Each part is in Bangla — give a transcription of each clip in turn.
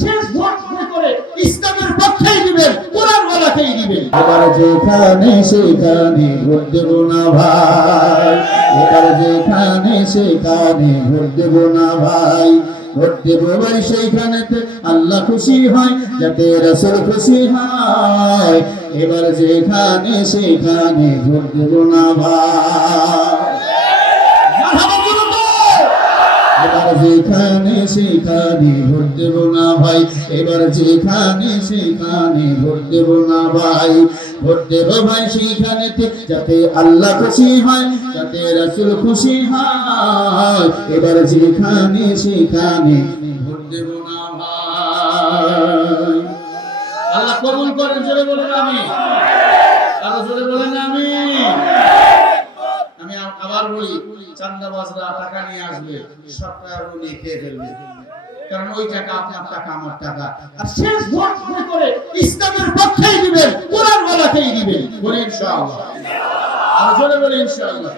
শেষ ভোট করে ইসলামের পক্ষেই দিবেন কোরআন ওয়ালাকেই দিবেন। এবার যেখানে সেখানে ভোট দেব না ভাই। এবার যেখানে সেখানে ভোট দেব না ভাই। ভাই সেইখানেতে আল্লাহ খুশি হয়, যাতে রসুল খুশি হয়। এবার যেখানে সেখানে ভোট দেব না ভাই। যেখানে সেখানে ভোট দেব না ভাই। এবার যেখানে সেখানে ভোট দেব না ভাই। ভোট দেব ভাই সেইখানেতে যাতে আল্লাহ খুশি হয়, যাতে রাসূল খুশি হয়। এবার যেখানে সেখানে ভোট দেব না ভাই। আল্লাহ কবুল করেন বলেন আমি। আরও বলেন আমি। আমি আ- আবার বলি চান্দাবাজরা টাকা নিয়ে আসবে সব টাকা নিয়ে খেয়ে ফেলবে। কারণ ওই টাকা আপনার টাকা আমার টাকা। আর শেষ ভোট করে ইসলামের পক্ষেই দিবেন কোরআন বলাতেই দিবেন। বলে ইনশাআল্লাহ। আর জোরে বলে ইনশাআল্লাহ।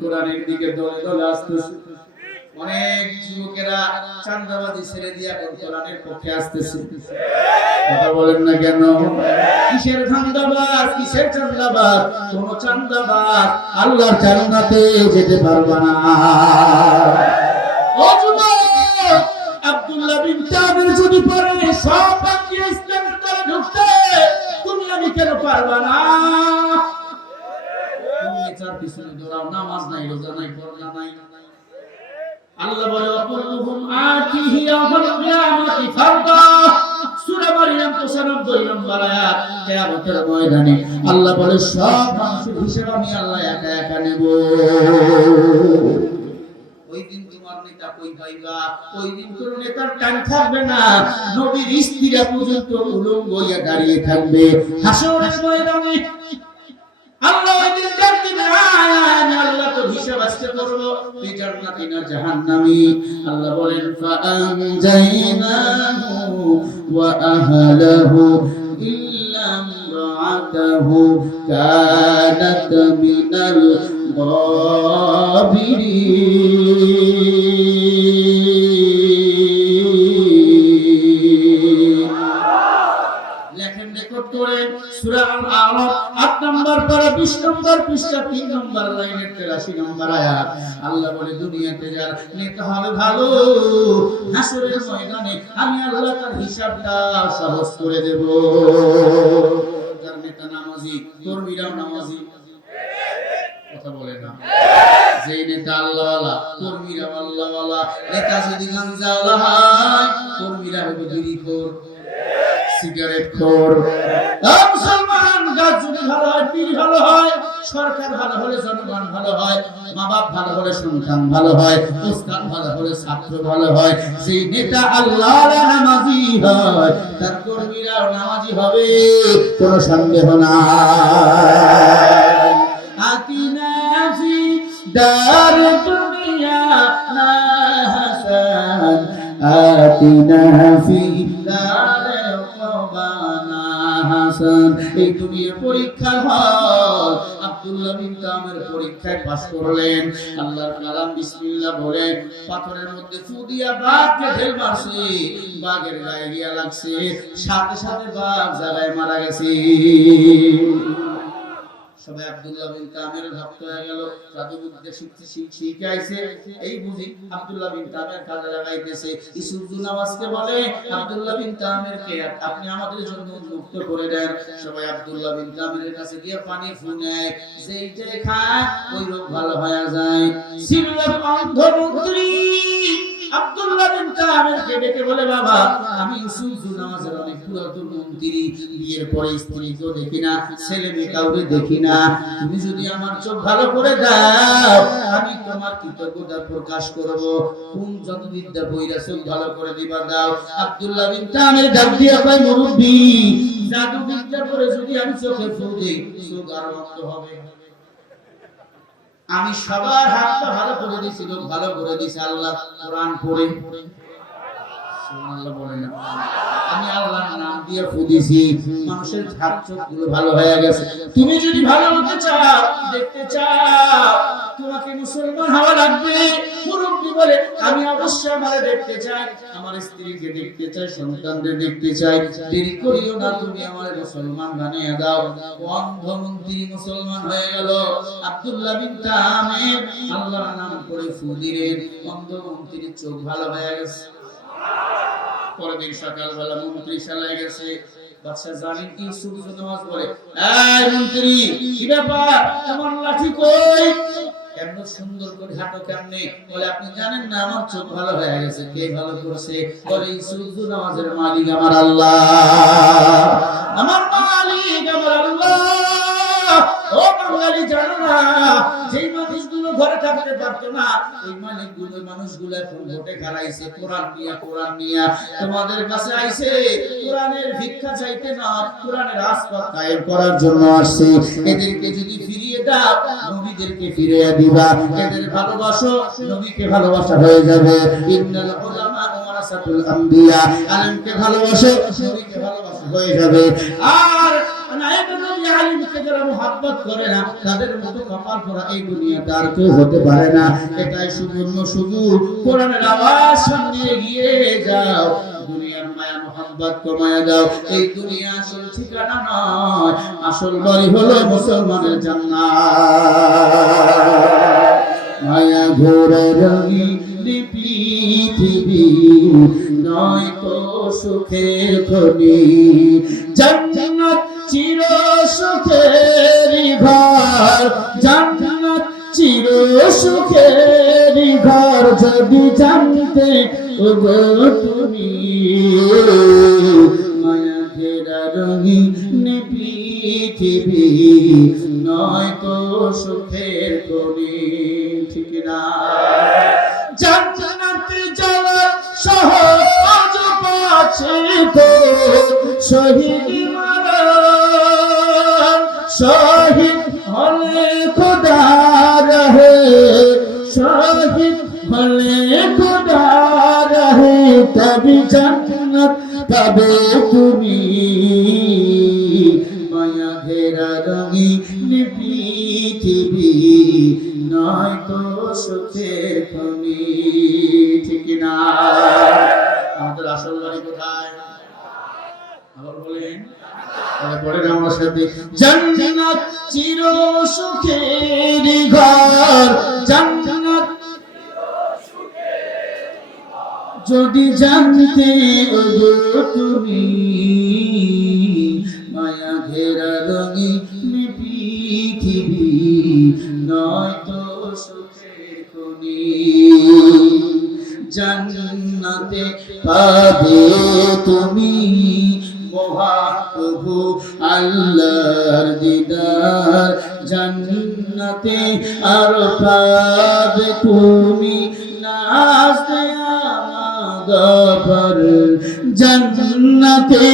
কোরআনের দিকে দলে দলে আসতেছে অনেক যুবকেরা চান্দাবাজি ছেড়ে দিয়ে এখন পক্ষে আসতেছে। কথা বলেন না কেন? কিসের ধান্দাবাজ কিসের চান্দাবাজ কোন চান্দাবাজ আল্লাহর জান্নাতে যেতে পারবা না। আব্দুল্লাহ বিন জাবির যদি পারে সব বাকি ইসলামের ঢুকতে তুমি আমি কেন পারবা না? তুমি এটার পিছনে দৌড়াও, নামাজ নাই, রোজা নাই করোনা নাই। আল্লাহ বলে অকুল্লুহুম আতিহি ইয়াউমাল কিয়ামাতি ফারদা। সূরা মারিয়াম 95 নম্বর আয়াত, কিয়ামতের ময়দানে আল্লাহ সব মানুষের আমি আল্লাহ একা একা নেব। ওই দিন তোমার নেতা কই ওই দিন তোর নেতার টান থাকবে না। নবীর স্ত্রীরা পর্যন্ত উলঙ্গ হইয়া দাঁড়িয়ে থাকবে। হাসরের ময়দানে আল্লাহ ওই দিন করবো। তুই জান্নাতি না জাহান্নামী। আল্লাহ বলেন, فأنجيناه وأهله إلا امرأته كانت من الغابرين পৃষ্ঠা 3 নম্বর লাইনের 83 নম্বর আয়াত। আল্লাহ বলে, দুনিয়াতে যার নেতা হবে ভালো, হাসরের ময়দানে আমি আল্লাহ তার হিসাবটা সহজ করে দেব। যার নেতা নামাজি, কর্মীরাও নামাজি। কথা বলে না। যে নেতা আল্লাহওয়ালা কর্মীরা আল্লাহওয়ালা। নেতা যদি গাঞ্জাওয়ালা হয়, কর্মীরা হবে বিড়িখোর সিগারেট খোর। মুসলমান গাছ যদি ভালো হয়, পীর ভালো হয় সরকার ভালো হলে জনগণ ভালো হয় মা বাপ ভালো হলে সন্তান ভালো হয়, উস্তাদ ভালো হলে ছাত্র ভালো হয় সেই নেতা আল্লাহ নামাজি হয়, তার কর্মীরাও নামাজি হবে, কোনো সন্দেহ না আতি পরীক্ষা হয় পরীক্ষায় পাস করলেন। আল্লাহর কালাম বিসমিল্লাহ বলে, পাথরের মধ্যে ফু দিয়া বাঘকে ঢেল মারছে, বাঘের গায়ে গিয়া লাগছে, সাথে সাথে বাঘ জায়গায় মারা গেছে। সবাই আব্দুল্লাহ বিন তামের ভক্ত হয়ে গেল। শিখতে শিখে আইছে। এই বুঝি আব্দুল্লাহ বিন তামের কাজে লাগাইতেছে। বলে, আব্দুল্লাহ বিন তামের কে? আপনি আমাদের জন্য মুক্ত করে দেন। সবাই আব্দুল্লাহ বিন তামের কাছে গিয়ে পানি ফু নেয়। যেইটাই খায় ওই রোগ ভালো হয়ে যায়। আব্দুল্লাহ বিন পরে যদি আমি প্রকাশ করব। কোন যত বিদ্যা বইরা চোখ ভালো করে দিবা, দাও। আব্দুল্লাহ বিন করে যদি আমি চোখে ফু দেই হবে। আমি সবার হাতটা ভালো করে দিছি লোক ভালো করে দিছি। আল্লাহ কোরআন পড়ে। আমি আল্লাহর নাম দিয়ে ফুদিছি মানুষের হাত চোখগুলো ভালো হয়ে গেছে। তুমি যদি ভালো হতে চাও, দেখতে চাও। তোমাকে মুসলমান হওয়া লাগবে। মুরব্বী বলে, আমি অবশ্যই আমারে দেখতে চাই। আমার স্ত্রীকে দেখতে চাই সন্তানদের দেখতে চাই। দেরি করিও না, তুমি আমার মুসলমান বানিয়ে দাও। অন্ধ মন্ত্রী মুসলমান হয়ে গেল। আব্দুল্লাহ বিন তামির আল্লাহর নাম করে ফু দিলেন। অন্ধ মন্ত্রীর চোখ ভালো হয়ে গেছে। পরের দিন সকালবেলা মন্ত্রী চালায় গেছে। বাদশা কি সূর্য নামাজ পড়ে? এই মন্ত্রী, কি ব্যাপার? তোমার লাঠি কই? এমন সুন্দর করে হাঁটো কেমনে? বলে, আপনি জানেন না, আমার চোখ ভালো হয়ে গেছে। কে ভালো করছে? বলে নামাজের মালিক আমার আল্লাহ। আমার মালিক আমার আল্লাহ। ভিক্ষা চাইতে না করার জন্য এদেরকে যদি দাও নবীদেরকে ফিরিয়ে দিবা। এদের ভালোবাসো, নবীকে ভালোবাসা হয়ে যাবে। ইন্নাল উলামা ওয়ারাসাতুল আম্বিয়া, আলেমকে ভালোবাসো, নবীকে ভালোবাসা হয়ে যাবে। আর আলিমকে যারা মুহাব্বত করে না, তাদের মতো কপাল পরা এই দুনিয়াতে আর কেউ হতে পারে না। এটাই সুবর্ণ সুযোগ। কোরআনের আওয়াজ সামনে এগিয়ে যাও। মায়া মোহাম্মত পৃথিবী নয় তো সুখে চির সুখের ঘর যদি জানতে তুমি মায়া ঘেরা রঙিন পৃথিবী, নয় তো সুখের খনি ঠিক না? জান্নাতে যাওয়ার সহজ পাচ্ছে তো শহীদ মারান শহীদ তবে জান্নাত পাবে তুমি। মায়া ঘেরা রঙিন পৃথিবী নয় তো সুখের খনি ঠিক না আমাদের আসল বাড়ি কোথায়? জান্নাত চির সুখের ঘর, জান্নাত যদি জানতে তুমি, মায়া ঘেরা রঙিন পৃথিবী নয় তো সুখের খনি। জান্নাতে পাবে তুমি মহাপ্রভু আল্লাহর দিদার। জান্নাতে আর পাবে তুমি, নাচতে আমাদের জান্নাতে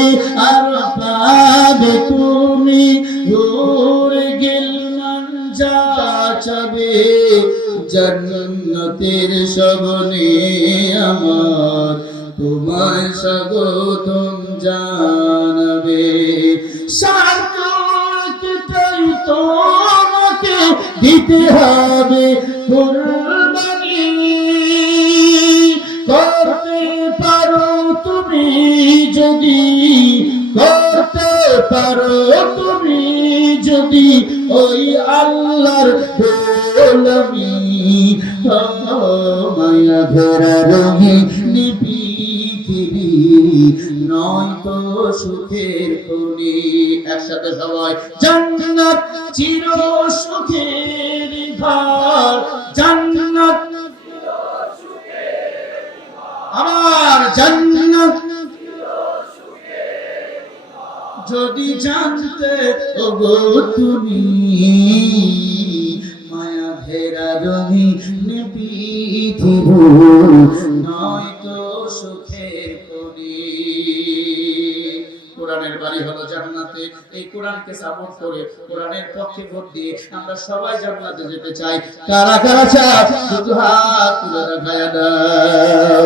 আর পাবে তুমি। ঘুরে গেলমান যা চাবে, জান্নাতের সবনে আমার তোমায় স্বাগতম জানাবে। সার্থকটাই তোমাকে দিতে হবে। কুরবানি পারো তুমি যদি ওই আল্লাহর গোলামি মায়া পৃথিবী নয় তো সুখের একসাথে সবাই। চির সুখের আমার জান্নাত যদি জানতে, ওগো তুমি মায়া ভেরা রঙিন পৃথিবী নয় তো সুখের করি কোরআনের বাড়ি হলো জান্নাতে। এই কোরআনকে সাপোর্ট করে, কোরআনের পক্ষে ভোট দিয়ে আমরা সবাই জান্নাতে যেতে চাই। কারা কারা চায়? শুধু হাত তুলে দেখায় দাও